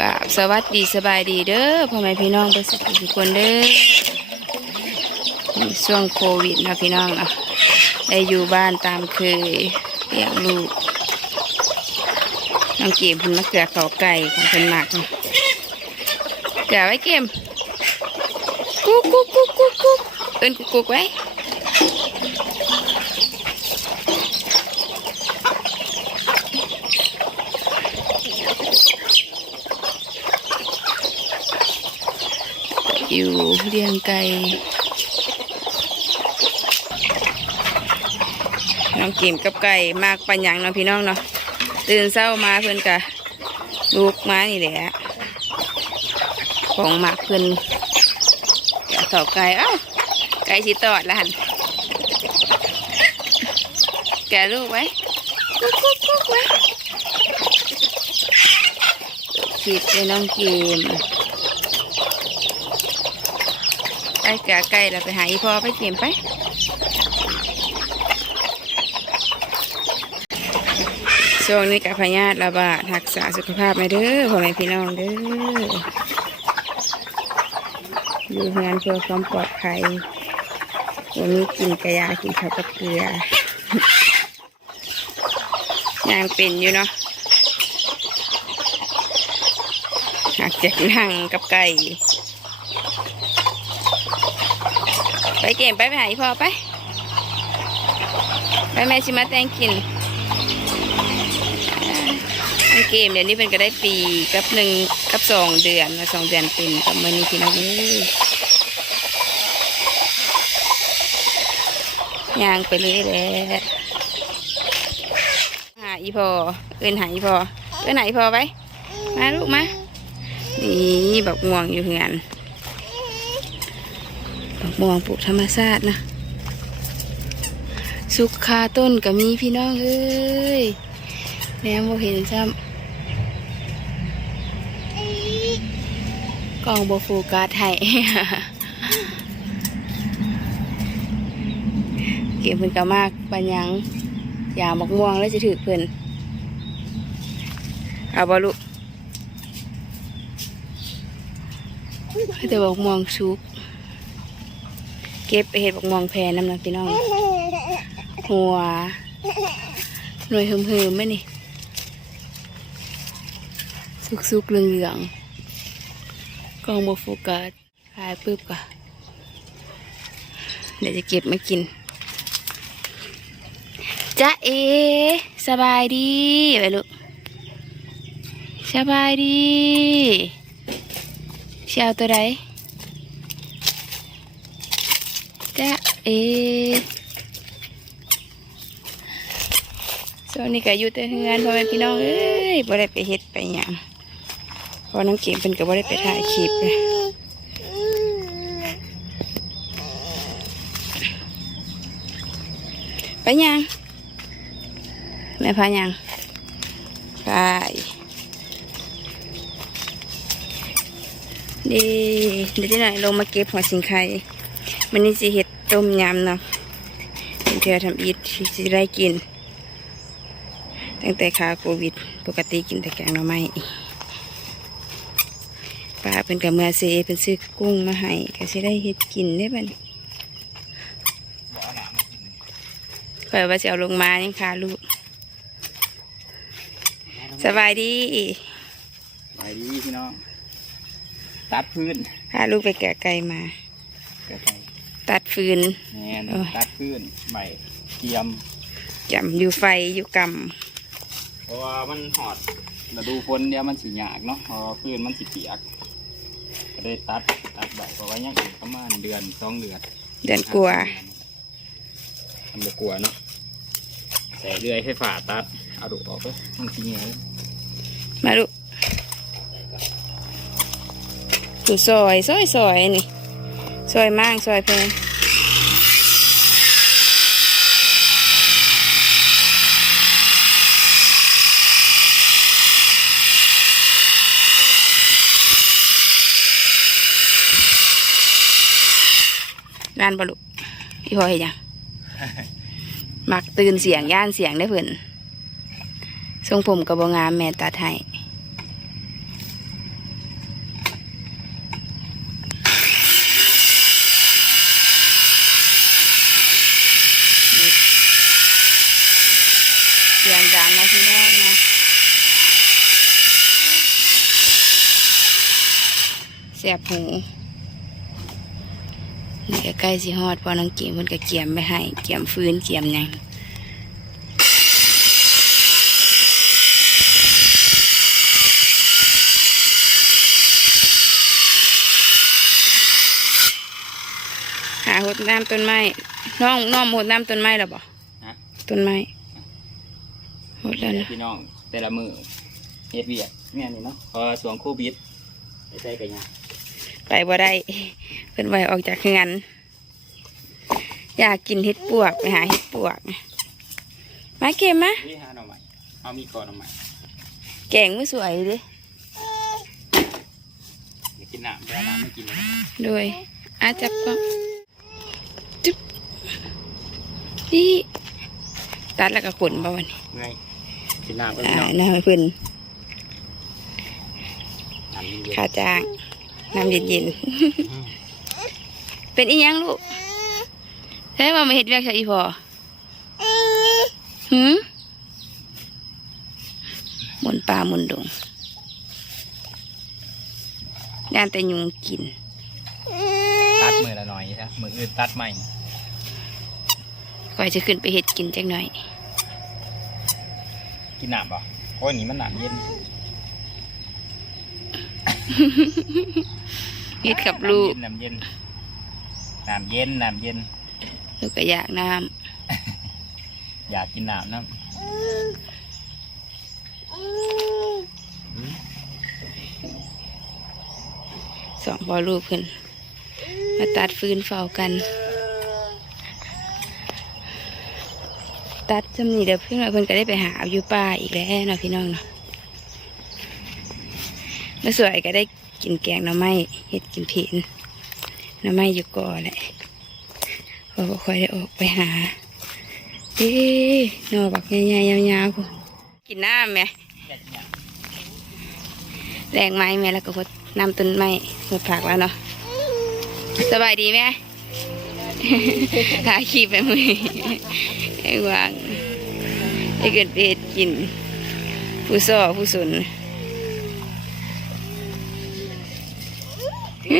กับสวัสดีสบายดีเด้อพ่อแม่พี่น้องเพื่อนทุกคนเด้อช่วงโควิดนะพี่น้องเนาะได้อยู่บ้านตามเคยเลี้ยงลูกน้องเก็บเพิ่นมาเกลือเขาไก่ของพิ่นหมักเนาะเกลือไว้เกมกุ๊กกุ๊กกุ๊กกุ๊กกุ๊กเอิ้นกุ๊กกุ๊กไว้ อยู่ เรียงไก่น้องกิมกับไก่มากปัญญังเนาะพี่น้องเนาะตื่นเศร้ามาเพื่อนกะลูกมานี่แหละของหมากเพื่อนแกะเข่าไก่เอ้าไก่ชิตอดละหันแกลูกไว้กุ๊กกุ๊กกุ๊กไว้คิดเลยน้องกิม ไปกะไก่เราไปหาอีพอไปเก็บไปช่วงนี้กับพยาธิระบาดรักษาสุขภาพไม่เด้อพ่อแม่พี่น้องเด้ออยู่งานเพื่อความปลอดภัยวันนี้กินกระยากินข้าวกับเกลือย่างเป็นอยู่เนาะหักจากนั่งกับไก่ ไปเก็บไปไปหาอีพ่อไป ไปแม่ชิมาแตงกินเกมเดี๋ยวนี้เป็นก็ได้ปีกับหนึ่งกับสองเดือนสองเดือนเต็มกับมือนี้พี่น้องย่างไปเลยแหละหาอีพอเอินหาอีพอเอินหาอีพอไปมาลูกมานี่บักม่วงอยู่เหือน ม่วงปลูกธรรมชาตินะสุกคาต้นก็มีพี่น้องเอ้ยแนมบ่เห็นซ้ำกล้องบ่ฟูกัสให้เก็บเพิ่นก็มากปัญญังยาบักม่วงแล้วจะถือเพิ่นเอาบ่ลูกให้แต่บักม่วงสุก เก็บไปเห็ดบักม่วงแพรน้ำหนักพี่น้อง หัว หน่วยหืมๆไหมนี่ สุกๆเหลืองๆกล้องโบโฟกัสถ่ายปุ๊บก่ะเดี๋ยวจะเก็บมากินจ้าเอ สบายดีไปลูกสบายดีเชียวตัวใด จ้า เอส่วนนี้ก็อยู่แต่เฮือนพ่อแม่พี่น้องเอ้ยบ่ได้ไปเฮ็ดไปหยังพอน้องเก็บเพิ่นก็บ่ได้ไปถ่ายคลิปเลยไปยังแม่พายังไปดีเดี๋ยวที่ไหนลงมาเก็บหัวสิงไข่มันนี่สิเห็ดต้มยำเนาะเป็นเทือทำอีทที่สิได้กิน ตั้งแต่ขาโควิด ปกติกินแต่แกงหน่อไม้ป้าเป็นกับเมื่อเซเป็นซื้อกุ้งมาให้ก็สิได้เห็ดกินได้บ้านคอยว่าจะเอาลงมายังคาลูก สบายดีไปดีพี่น้อง ตัดพื้นพาลูกไปแกะไก่มาเกิดไป ตัดฟืนแงนโอ้ยตัดพื้นใบเทียมจำอยู่ไฟอยู่กเพราะว่ามันหอดฤดูฝนเดี๋ยวมันสีหยากเนาะเพอพื้นมันสีเปียกก็เลยตัดตัดใบเพราะว่ายังอีกประมาณเดือนสองเดือนำเดือนกลัวาทำบกลัวเนาะใส่เลื่อยให้ฝ่าตัดเอาดุออกไปมันสีเหนียวมาลูกถูซอยซอยซอยนี่ ซอยมากซอยเพลงร้านบลุอีพอเห็นยังมักตื่นเสียงย่านเสียงได้เพิ่นทรงผมกับบงามแม่ตัดให้ สียบหูนี่ก็ใกล้สิฮอดพอน้องเกียมมันก็เกียมไปให้ เกียมฟื้นเกียมหยังหาหดน้ำต้นไม้น้องน้องหดน้ำต้นไม้หรอบ่ฮะต้นไม้หดแล้วนะพี่น้องแต่ละมือเฮ็ดเวียกแม่นี่เนาะเพอสวงโควิดไปใส่กันยัง ไปบ่ได้เพิ่นไว้ออกจากงานอยากกินเห็ดปวกไปหาเห็ดปวก มาเก็บมานี่หาหน่อใหม่เอามีก่อนหน่อใหม่แกงไม่สวยเลยอยากกินน้ำแต่น้ำไม่กินเลยนะโดยอาจับก็จุ๊บนี่ตัดแล้วก็ขนบ่วันนี้เมื่อยกินน้ำก็อ่าพี่น้องน้ำให้เพิ่นน้ำเย็นข้าจ้าง น้ำเย็นๆ เป็นอีหยังลูกใช่ว่ามาเห็ดเวียกใช่อีพอหืมหมุนป่าหมุนดงย่านแต่ยุงกินๆตัดมือละหน่อยนะมืออื่นตัดใหม่ก่อยจะขึ้นไปเห็ดกินจักหน่อย กินน้ำป่ะโอ้ยนี่มันน้ำเย็น เห็ดกับลูก น้ำเย็น น้ำเย็น น้ำเย็น ลูกก็อยากน้อยากกินน้ำนะำสองพอลูกเพิ่นมาตัดฟืนเฝ้ากัน ตัดจำนี่เดี๋ยวเพิ่งเพิ่นก็ได้ไปหาเอาอยู่ป่าอีกแล้วเนาะพี่น้องเนาะเมื่อสวยก็ได้กินแกงหน่อไม้เห็ดกินเพนหน่อไม้อยู่ก่อแหละพอค่อยได้ออกไปหาเอ๊หน่อบักใหญ่ๆยาวๆพุ่นกินน้ำไหมแรงไม้แม่แล้วก็พดน้ำต้นไม้พดผักแล้วเนาะสบายดีไหมหาขี้ไปมือไอ้วางไอ้เกิดเป็ดกิน ผู้ซ่อผู้สน แ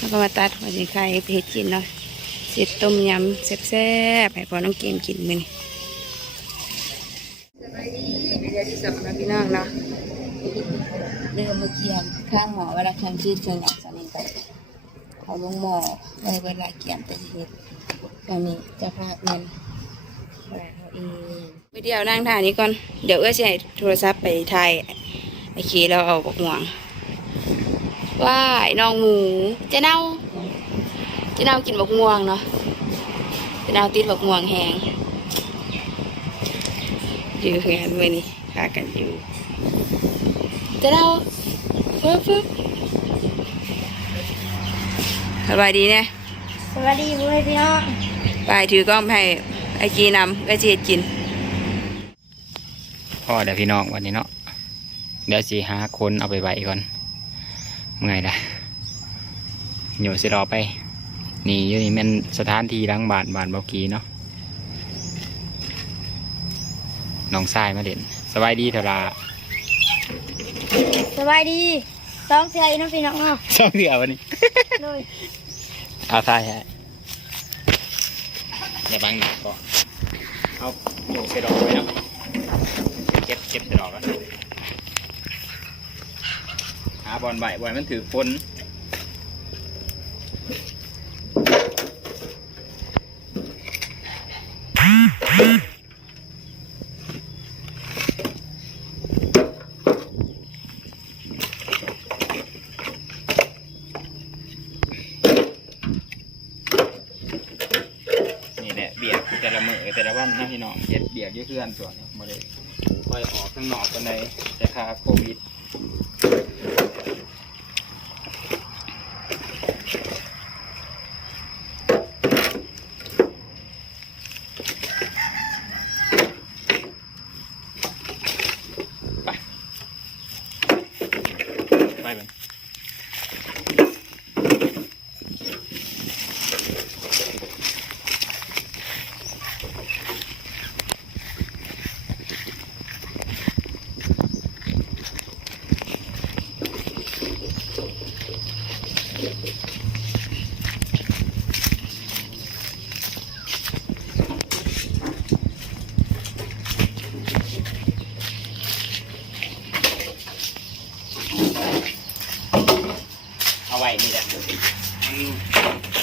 ล้วก็มาตัดหัวจิงไข่ไปเห็ดกินเนาะเสร็จต้มยำแซ่บๆให้พอน้องเกมกินมื้อนี้สบายดีเป็นเดือนที่สองนะพี่น้องเนาะเดินมาเกียมข้างหมอเวลาแข่งชีดเครื่องอย่างสนิทไปเขาลงหมอไว้เวลาเกียมแต่เหตุตอนนี้เจะพาพเงินแปลเขาเองไปเดียวนั่งถ่ายนี้ก่อน เดี๋ยวเอื้อจะให้โทรศัพท์ไปถ่าย ไอ้ขี่เราเอาบอกห่วงว้ายน้องหมูเจะเน่าเจะเน่ากินบอกม่วงเนาะเจะเน่าติดบอกม่วงแหงอยู่งานวันนี้พากันอยู่แต่เราฟึบฟึบสบายดีนะสวัสดีพ่อแม่พี่น้องไปถือกล้องให้ไอจีนำไอจีกินพ่อเดี๋ยวพี่น้องวันนี้เนาะ เดี๋ยวสิหาคนเอาไปไว้ก่อนเมื่อยละอยู่สิรอไป นี่อยู่นี่แมันสถานที่ล้างบานบานเบากีเนาะน้องทรายมาเด่นสบายดีเถอะละสวัสดีสองเทืออีน้องพี่น้องเนาะสองเดือวันนี้โดยเอาทรายฮะอย่าบังหนักก่อนเอาอยู่ใส่ดอกไว้เนาะเก็บเก็บใส่ดอกแล้วหา บอลใบบอลมันถือฝนนี่แหละเบียกแต่ละมือแต่ละวันนะพี่น้องเย็ดเบียกเยอะเพื่อนส่วนเมาเลยคอยออกข้างนอกกันในแต่คาโควิด ไปเบิ่ง นี่แหละมัน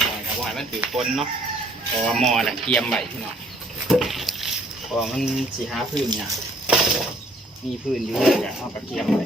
หน่อยกับว่ามันถือ คนเนาะเพราะว่าหมอแหละเตรียมไว้ที่น้อยเพราะมันสีหาพื้นเนี่ยมีพื้นอยู่เลยอะเอากระเทียมไว้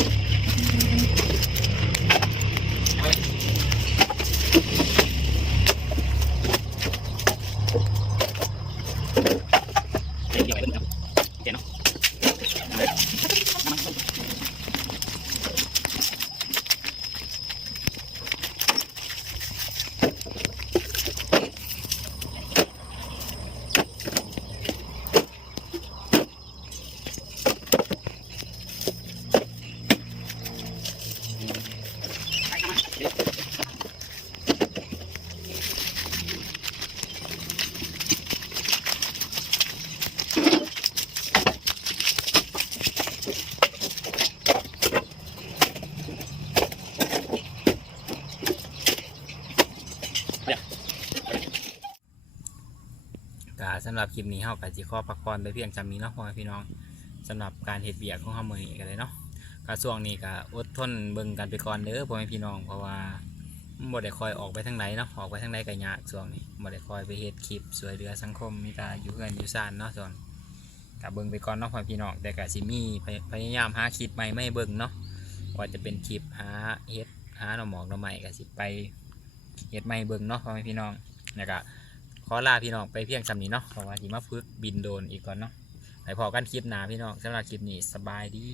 ำหรับคลิปนี้เฮาก็สิขอพักผ่อนไปเพียงจำนี้เนาะพ่อพี่น้องสำหรับการเฮ็ดเบียกของเฮามือนี้ก็เลยเนาะก็ช่วงนี้ก็อดทนเบิ่งกันไปก่อนเด้อพ่อแม่พี่น้องเพราะว่าบ่ได้คอยออกไปทางไหนเนาะออกไปทางใดก็ยากช่วงนี้บ่ได้คอยไปเฮ็ดคลิปช่วยเหลือสังคมมีต่อยู่เฮือนอยู่ซ่านเนาะส่วนก็เบิ่งไปก่อนเนาะพ่อพี่น้องแต่ก็สิมีพยพยายามหาคลิปใหม่ไมาให้เบิ่งเนาะว่าจะเป็นคลิปหาเฮ็ดหาหน่อหมอกหน่อใหม่ก็สิไปเฮ็ดใหม่เบิ่งเนาะพ่อแม่พี่น้องแล้วก็ อลาพี่น้องไปเพียงสำนี้เนาะเพราะว่าที่มาพึกบินโดนอีกก่อนเนาะไปพอกันคลิปหนาพี่น้องสำหรับคลิปนี้สบายดี